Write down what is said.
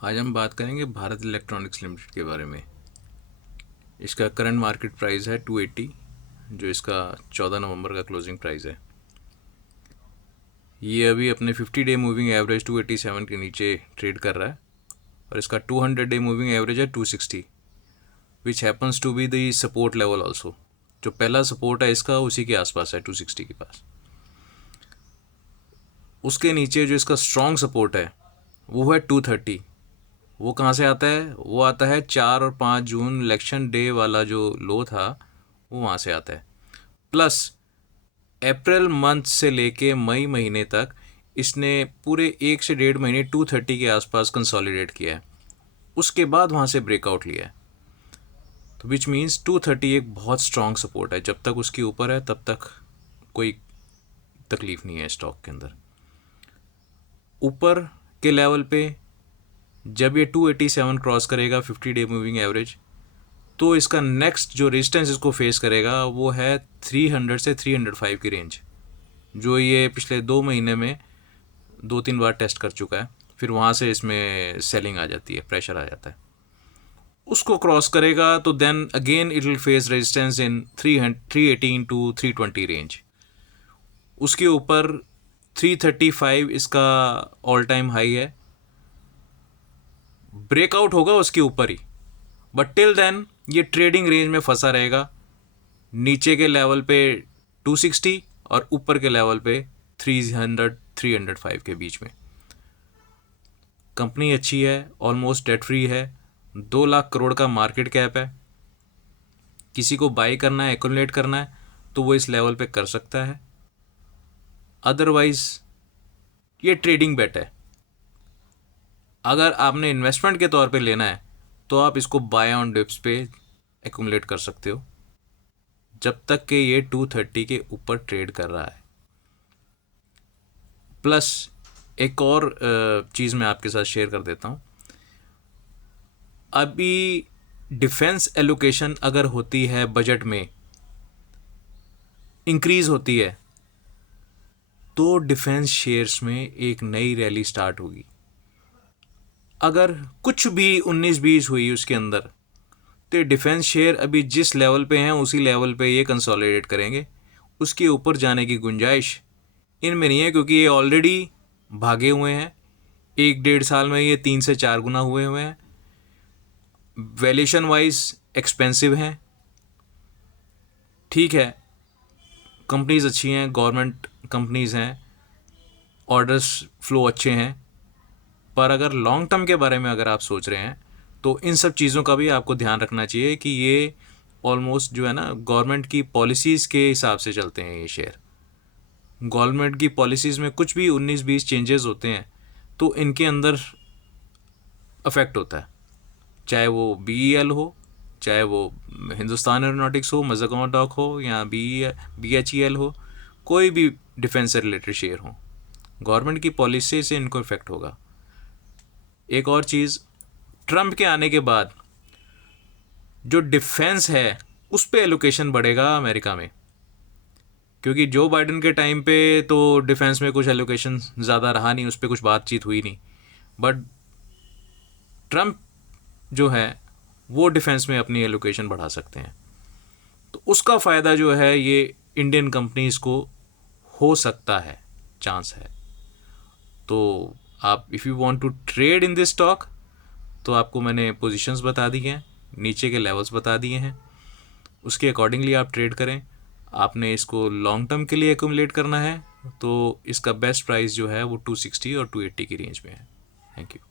आज हम बात करेंगे भारत इलेक्ट्रॉनिक्स लिमिटेड के बारे में। इसका करंट मार्केट प्राइस है 280, जो इसका 14 नवंबर का क्लोजिंग प्राइस है। ये अभी अपने 50 डे मूविंग एवरेज 287 के नीचे ट्रेड कर रहा है और इसका 200 डे मूविंग एवरेज है 260, which happens to be the support level also. जो पहला सपोर्ट है इसका उसी के आसपास है, 260 के पास। उसके नीचे जो इसका स्ट्रॉन्ग सपोर्ट है वो है 230। वो कहाँ से आता है? वो आता है 4 और 5 जून इलेक्शन डे वाला जो लो था, वो वहाँ से आता है। प्लस अप्रैल मंथ से लेके मई महीने तक इसने पूरे 1 से 1.5 महीने 230 के आसपास कंसोलिडेट किया है। उसके बाद वहाँ से ब्रेकआउट लिया है। तो विच मीन्स 230 एक बहुत स्ट्रॉन्ग सपोर्ट है। जब तक उसके ऊपर है तब तक कोई तकलीफ नहीं है स्टॉक के अंदर। ऊपर के लेवल पे जब ये 287 क्रॉस करेगा 50 डे मूविंग एवरेज, तो इसका नेक्स्ट जो रेजिस्टेंस इसको फेस करेगा वो है 300 से 305 की रेंज, जो ये पिछले 2 महीने में 2-3 बार टेस्ट कर चुका है। फिर वहाँ से इसमें सेलिंग आ जाती है, प्रेशर आ जाता है। उसको क्रॉस करेगा तो then again it will face resistance in 318 to 320 range. उसके ऊपर 335 इसका ऑल टाइम हाई है। ब्रेकआउट होगा उसके ऊपर ही, बट टिल देन ये ट्रेडिंग रेंज में फंसा रहेगा। नीचे के लेवल पे 260 और ऊपर के लेवल पे 300-305 के बीच में। कंपनी अच्छी है, ऑलमोस्ट डेट फ्री है, 2 लाख करोड़ का मार्केट कैप है। किसी को बाई करना है, एक्यूमुलेट करना है, तो वो इस लेवल पे कर सकता है। अदरवाइज ये ट्रेडिंग बेट है। अगर आपने इन्वेस्टमेंट के तौर पे लेना है तो आप इसको बाय ऑन डिप्स पे एक्यूमुलेट कर सकते हो, जब तक कि ये 230 के ऊपर ट्रेड कर रहा है। प्लस एक और चीज़ मैं आपके साथ शेयर कर देता हूँ। अभी डिफेंस एलोकेशन अगर होती है, बजट में इंक्रीज होती है, तो डिफेंस शेयर्स में एक नई रैली स्टार्ट होगी। अगर कुछ भी 19-20 हुई उसके अंदर, तो डिफेंस शेयर अभी जिस लेवल पे हैं उसी लेवल पे ये कंसोलिडेट करेंगे। उसके ऊपर जाने की गुंजाइश इनमें नहीं है, क्योंकि ये ऑलरेडी भागे हुए हैं। 1-1.5 साल में ये 3 से 4 गुना हुए हैं। वैल्यूएशन वाइज एक्सपेंसिव हैं, ठीक है, कंपनीज अच्छी हैं, गवर्नमेंट कंपनीज हैं, ऑर्डर्स फ्लो अच्छे हैं। पर अगर लॉन्ग टर्म के बारे में अगर आप सोच रहे हैं तो इन सब चीज़ों का भी आपको ध्यान रखना चाहिए कि ये ऑलमोस्ट जो है ना, गवर्नमेंट की पॉलिसीज़ के हिसाब से चलते हैं ये शेयर। गवर्नमेंट की पॉलिसीज़ में कुछ भी 19-20 चेंजेस होते हैं तो इनके अंदर अफेक्ट होता है, चाहे वो BEL हो, चाहे वो हिंदुस्तान एरोनॉटिक्स हो, मज़गांव डॉक हो, या BHEL हो, कोई भी डिफेंस से रिलेटेड शेयर हो, गवर्नमेंट की पॉलिसी से इनको इफेक्ट होगा। एक और चीज़, ट्रंप के आने के बाद जो डिफेंस है उस पे एलोकेशन बढ़ेगा अमेरिका में, क्योंकि जो बाइडन के टाइम पे तो डिफेंस में कुछ एलोकेशन ज़्यादा रहा नहीं, उस पर कुछ बातचीत हुई नहीं। बट ट्रंप जो है वो डिफेंस में अपनी एलोकेशन बढ़ा सकते हैं, तो उसका फ़ायदा जो है ये इंडियन कंपनीज को हो सकता है, चांस है। तो आप if you want to trade in this stock, तो आपको मैंने पोजीशंस बता दी हैं, नीचे के लेवल्स बता दिए हैं, उसके अकॉर्डिंगली आप ट्रेड करें। आपने इसको लॉन्ग टर्म के लिए एक्यूमुलेट करना है तो इसका बेस्ट प्राइस जो है वो 260 और 280 की रेंज में है। Thank you.